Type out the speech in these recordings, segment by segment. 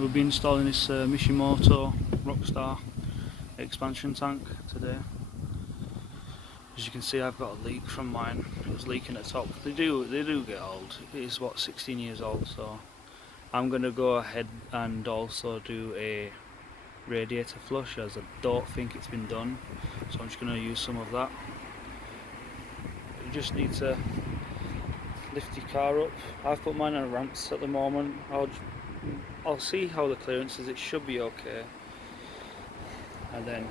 we'll be installing this Mishimoto ROCKSTAR Expansion tank today. As you can see, I've got a leak from mine. It was leaking at the top. They do get old. It is what, 16 years old, so I'm going to go ahead and also do a radiator flush, as I don't think it's been done, so I'm just going to use some of that. You just need to lift your car up. I've put mine on ramps at the moment. I'll see how the clearance is. It should be okay, and then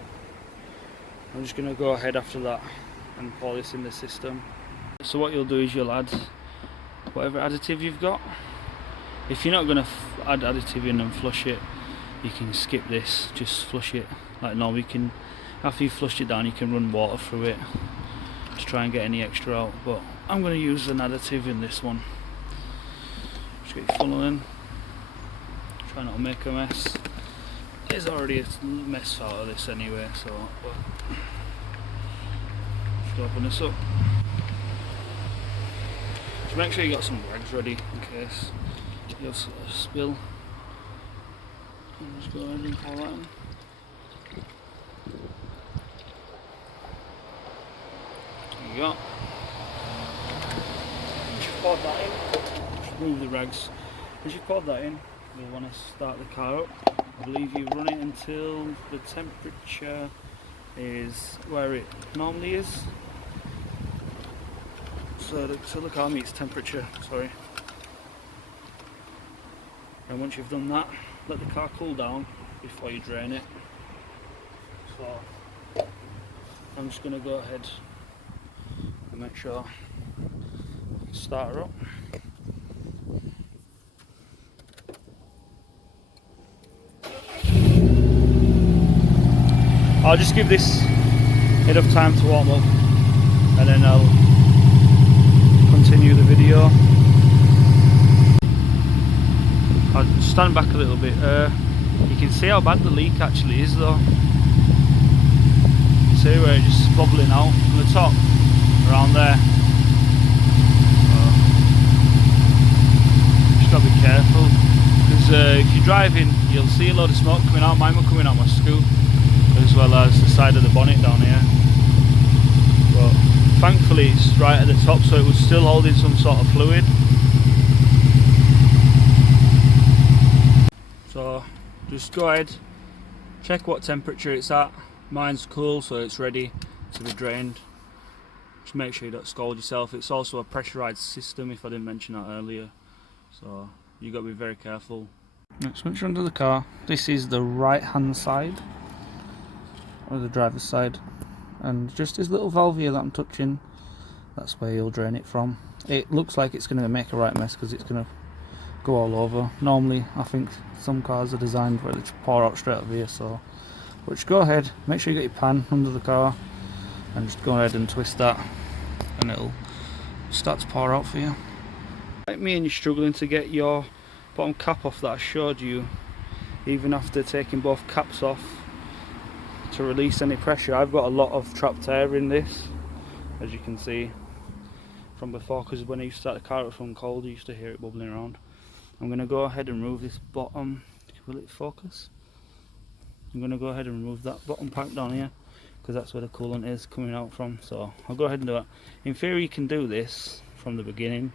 I'm just going to go ahead after that and pour this in the system. So what you'll do is you'll add whatever additive you've got. If you're not going to add additive in and flush it, you can skip this, just flush it like normal. You can, after you've flushed it down, you can run water through it to try and get any extra out, but I'm going to use an additive in this one. Just get your funnel in, try not to make a mess. There's already a mess out of this anyway, so just open this up. Just make sure you got some rags ready in case you have a spill. And just go ahead and pour that in. There you go. Once you've poured that in, just remove the rags. As you've poured that in, you'll want to start the car up. I believe you run it until the temperature is where it normally is. So the car meets temperature, sorry. And once you've done that, let the car cool down before you drain it. So I'm just going to go ahead and make sure I start her up. I'll just give this enough time to warm up and then I'll continue the video. I'll stand back a little bit. You can see how bad the leak actually is though. You see where it's just bubbling out from the top, around there. Just gotta be careful, because if you're driving you'll see a load of smoke coming out. Mine were coming out my scoop, as well as the side of the bonnet down here. But thankfully it's right at the top, so it was still holding some sort of fluid. So just go ahead, check what temperature it's at. Mine's cool, so it's ready to be drained. Just make sure you don't scald yourself. It's also a pressurized system, if I didn't mention that earlier, so you've got to be very careful. Next, once you're under the car, this is the right hand side, or the driver's side, and just this little valve here that I'm touching, that's where you'll drain it from. It looks like it's going to make a right mess because it's going to go all over. Normally I think some cars are designed where they just pour out straight over here, so but just go ahead, make sure you get your pan under the car and just go ahead and twist that and it'll start to pour out for you. Like me and you're struggling to get your bottom cap off that I showed you, even after taking both caps off to release any pressure. I've got a lot of trapped air in this, as you can see from before, because when I used to start the car up from cold you used to hear it bubbling around. I'm going to go ahead and remove this bottom, will it focus? I'm going to go ahead and remove that bottom pipe down here, because that's where the coolant is coming out from, so I'll go ahead and do that. In theory you can do this from the beginning.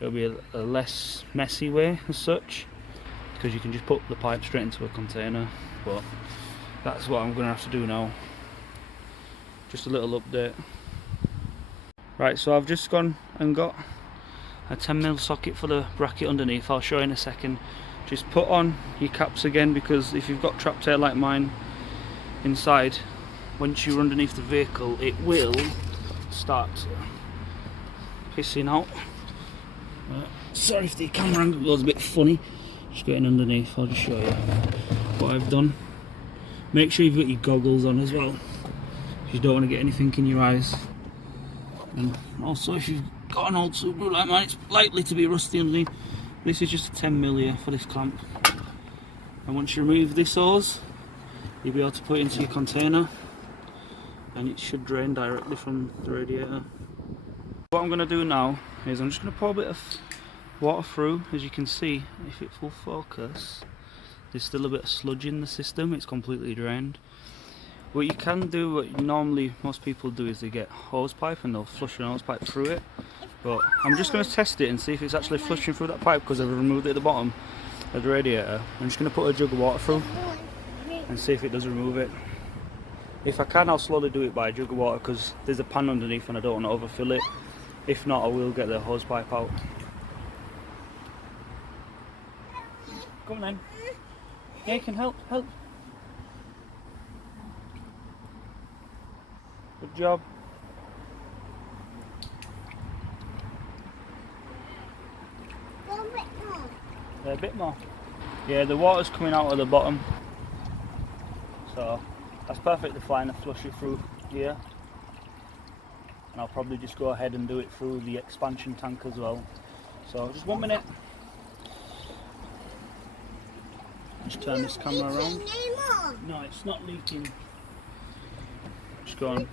It'll be a less messy way as such, because you can just put the pipe straight into a container, but that's what I'm going to have to do now. Just a little update. Right, so I've just gone and got a 10mm socket for the bracket underneath. I'll show you in a second. Just put on your caps again, because if you've got trapped air like mine inside, once you're underneath the vehicle it will start pissing out. Sorry if the camera angle goes a bit funny. Just getting underneath, I'll just show you what I've done. Make sure you've got your goggles on as well, because you don't want to get anything in your eyes. And also, if you've got an old Subaru like mine, it's likely to be rusty underneath. This is just a 10mm here for this clamp, and once you remove this hose you'll be able to put it into your container and it should drain directly from the radiator. What I'm going to do now is I'm just going to pour a bit of water through. As you can see, if it will focus, there's still a bit of sludge in the system. It's completely drained. What you can do, what normally most people do, is they get hose pipe and they'll flush an hose pipe through it. But I'm just going to test it and see if it's actually flushing through that pipe, because I've removed it at the bottom of the radiator. I'm just going to put a jug of water through and see if it does remove it. If I can, I'll slowly do it by a jug of water, because there's a pan underneath and I don't want to overfill it. If not, I will get the hose pipe out. Come on then. Yeah, you can help. Good job. A bit more. Yeah, a bit more. Yeah, the water's coming out of the bottom, so that's perfectly fine to flush it through here. And I'll probably just go ahead and do it through the expansion tank as well. So just 1 minute. Just turn this camera around. No, it's not leaking. Just go on.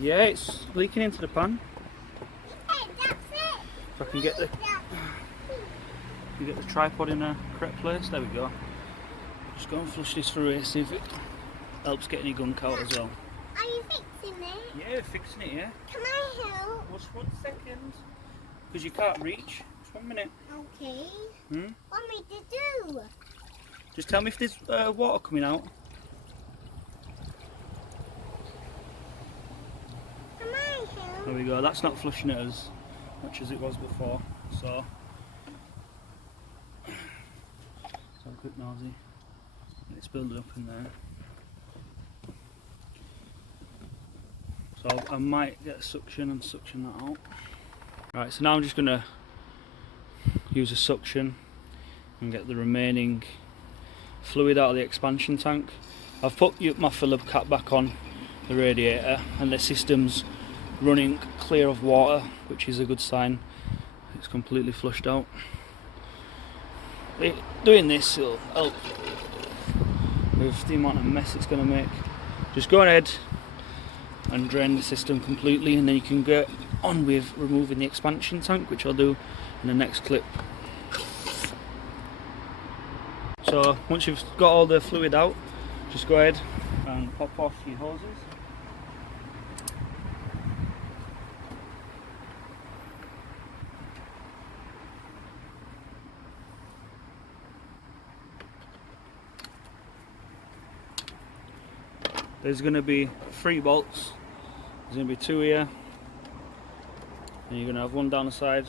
Yeah, it's leaking into the pan. If I can get the tripod in the correct place, there we go. Just go and flush this through here, see if it helps get any gunk out as well. Are you fixing it? Yeah, fixing it, yeah. Can I help? Just 1 second. Because you can't reach. Just 1 minute. Okay. Hmm? What am I to do? Just tell me if there's water coming out. Can I help? There we go, that's not flushing it as much as it was before. So a quick nosy. It's building up in there. So I might get a suction and suction that out. Right, so now I'm just going to use a suction and get the remaining fluid out of the expansion tank. I've put my Phillip cap back on the radiator and the system's running clear of water, which is a good sign. It's completely flushed out. Doing this will help with the amount of mess it's going to make. Just go ahead and drain the system completely, and then you can get on with removing the expansion tank, which I'll do in the next clip. So once you've got all the fluid out, just go ahead and pop off your hoses. There's going to be 3 bolts. There's going to be 2 here, and you're going to have 1 down the side,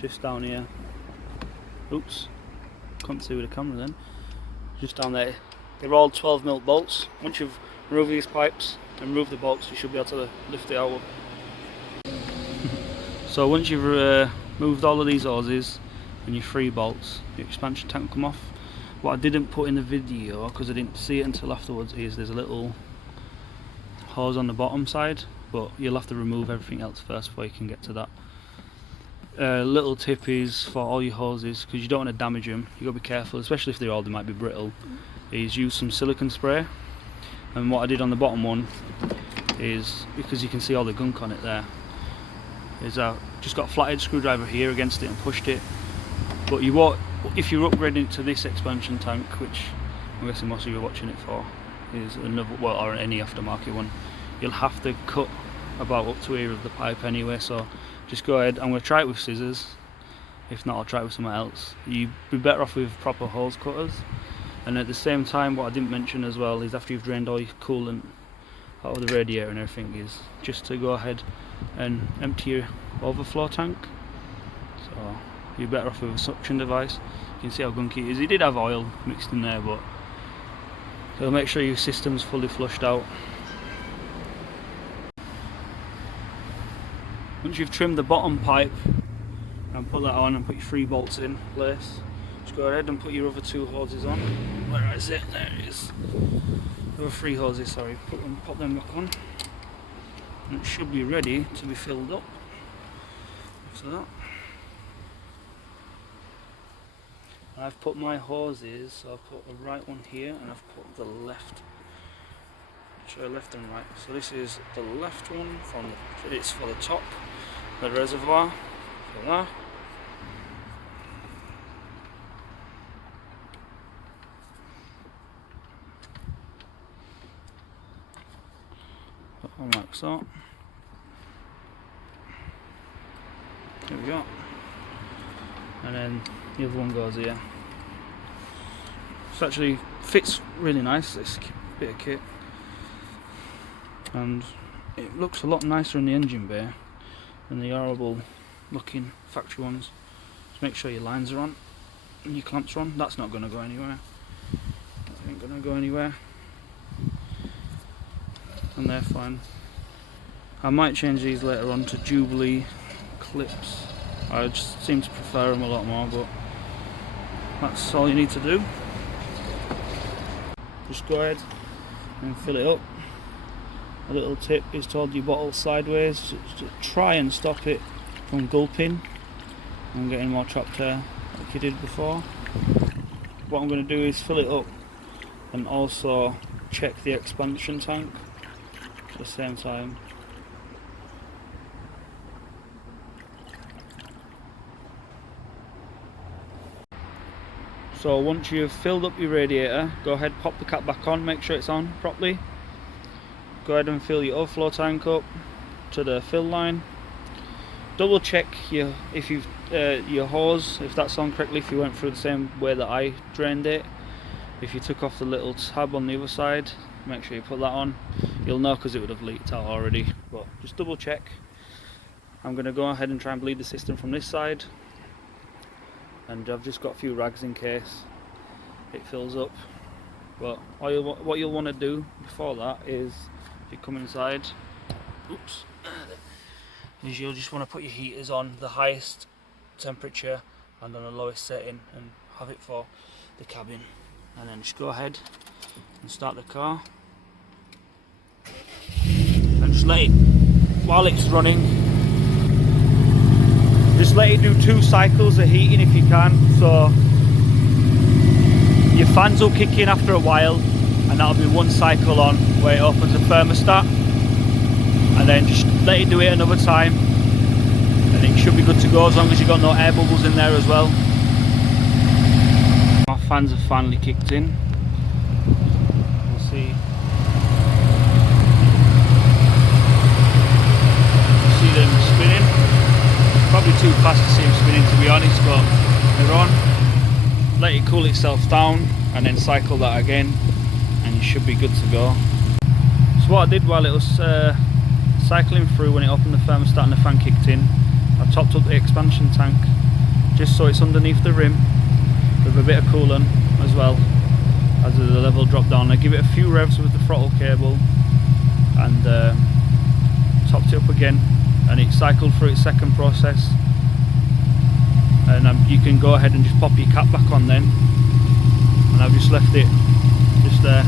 just down here. Oops, couldn't see with the camera then. Just down there. They're all 12mm bolts. Once you've removed these pipes and removed the bolts, you should be able to lift it out. So once you've removed all of these hoses and your 3 bolts, the expansion tank will come off. What I didn't put in the video, because I didn't see it until afterwards, is there's a little hose on the bottom side, but you'll have to remove everything else first before you can get to that. Little tip is for all your hoses, because you don't want to damage them, you got to be careful, especially if they're old, they might be brittle, is use some silicone spray. And what I did on the bottom one is, because you can see all the gunk on it there, is I just got a flathead screwdriver here against it and pushed it. But you won't, if you're upgrading it to this expansion tank, which I'm guessing most of you are watching it for, is another, well, or any aftermarket one, you'll have to cut about up to here of the pipe anyway. So just go ahead. I'm going to try it with scissors. If not, I'll try it with something else. You'd be better off with proper hose cutters. And at the same time, what I didn't mention as well is after you've drained all your coolant out of the radiator and everything, is just to go ahead and empty your overflow tank. So you're better off with a suction device. You can see how gunky it is. It did have oil mixed in there, but so make sure your system's fully flushed out. Once you've trimmed the bottom pipe and put that on and put your 3 bolts in place, just go ahead and put your other 2 hoses on. Where is it? There it is. There were 3 hoses, sorry. Pop them back on. And it should be ready to be filled up. So that. I've put my hoses, so I've put the right one here and I've put the left. So left and right. So this is the left one, it's for the top, the reservoir, for that. on like so. There we go. And then the other one goes here. This actually fits really nice, this bit of kit. And it looks a lot nicer in the engine bay than the horrible looking factory ones. Just make sure your lines are on and your clamps are on. That's not going to go anywhere. That ain't going to go anywhere. And they're fine. I might change these later on to Jubilee clips. I just seem to prefer them a lot more, but that's all you need to do. Just go ahead and fill it up. A little tip is to hold your bottle sideways to try and stop it from gulping and getting more trapped air like you did before. What I'm going to do is fill it up and also check the expansion tank at the same time. So once you've filled up your radiator, go ahead, pop the cap back on, make sure it's on properly. Go ahead and fill your overflow tank up to the fill line. Double check your hose, if that's on correctly, if you went through the same way that I drained it. If you took off the little tab on the other side, make sure you put that on. You'll know because it would have leaked out already, but just double check. I'm going to go ahead and try and bleed the system from this side. And I've just got a few rags in case it fills up. But what you'll want to do before that is, if you come inside, oops, is you'll just want to put your heaters on the highest temperature and on the lowest setting and have it for the cabin. And then just go ahead and start the car. And just let it, while it's running, just let it do 2 cycles of heating if you can, so your fans will kick in after a while, and that'll be 1 cycle on where it opens the thermostat, and then just let it do it another time and it should be good to go, as long as you've got no air bubbles in there as well. My fans have finally kicked in. We'll see. See them spinning. Probably too fast to see them spinning, to be honest, but they're on. Let it cool itself down and then cycle that again and you should be good to go. So what I did while it was cycling through, when it opened the thermostat and the fan kicked in, I topped up the expansion tank just so it's underneath the rim with a bit of coolant as well as the level drop down. I give it a few revs with the throttle cable and topped it up again, and it cycled through its second process. And you can go ahead and just pop your cap back on then, and I've just left it just there.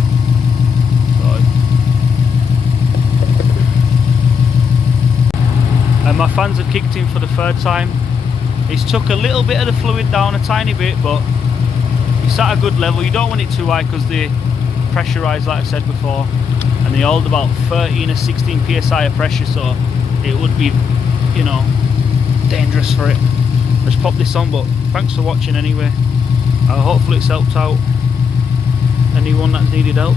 And my fans have kicked in for the 3rd time. It's took a little bit of the fluid down, a tiny bit, but it's at a good level. You don't want it too high because they're pressurised, like I said before, and they hold about 13 or 16 psi of pressure, so it would be, you know, dangerous for it. Let's pop this on, but thanks for watching anyway. Hopefully it's helped out anyone that's needed help.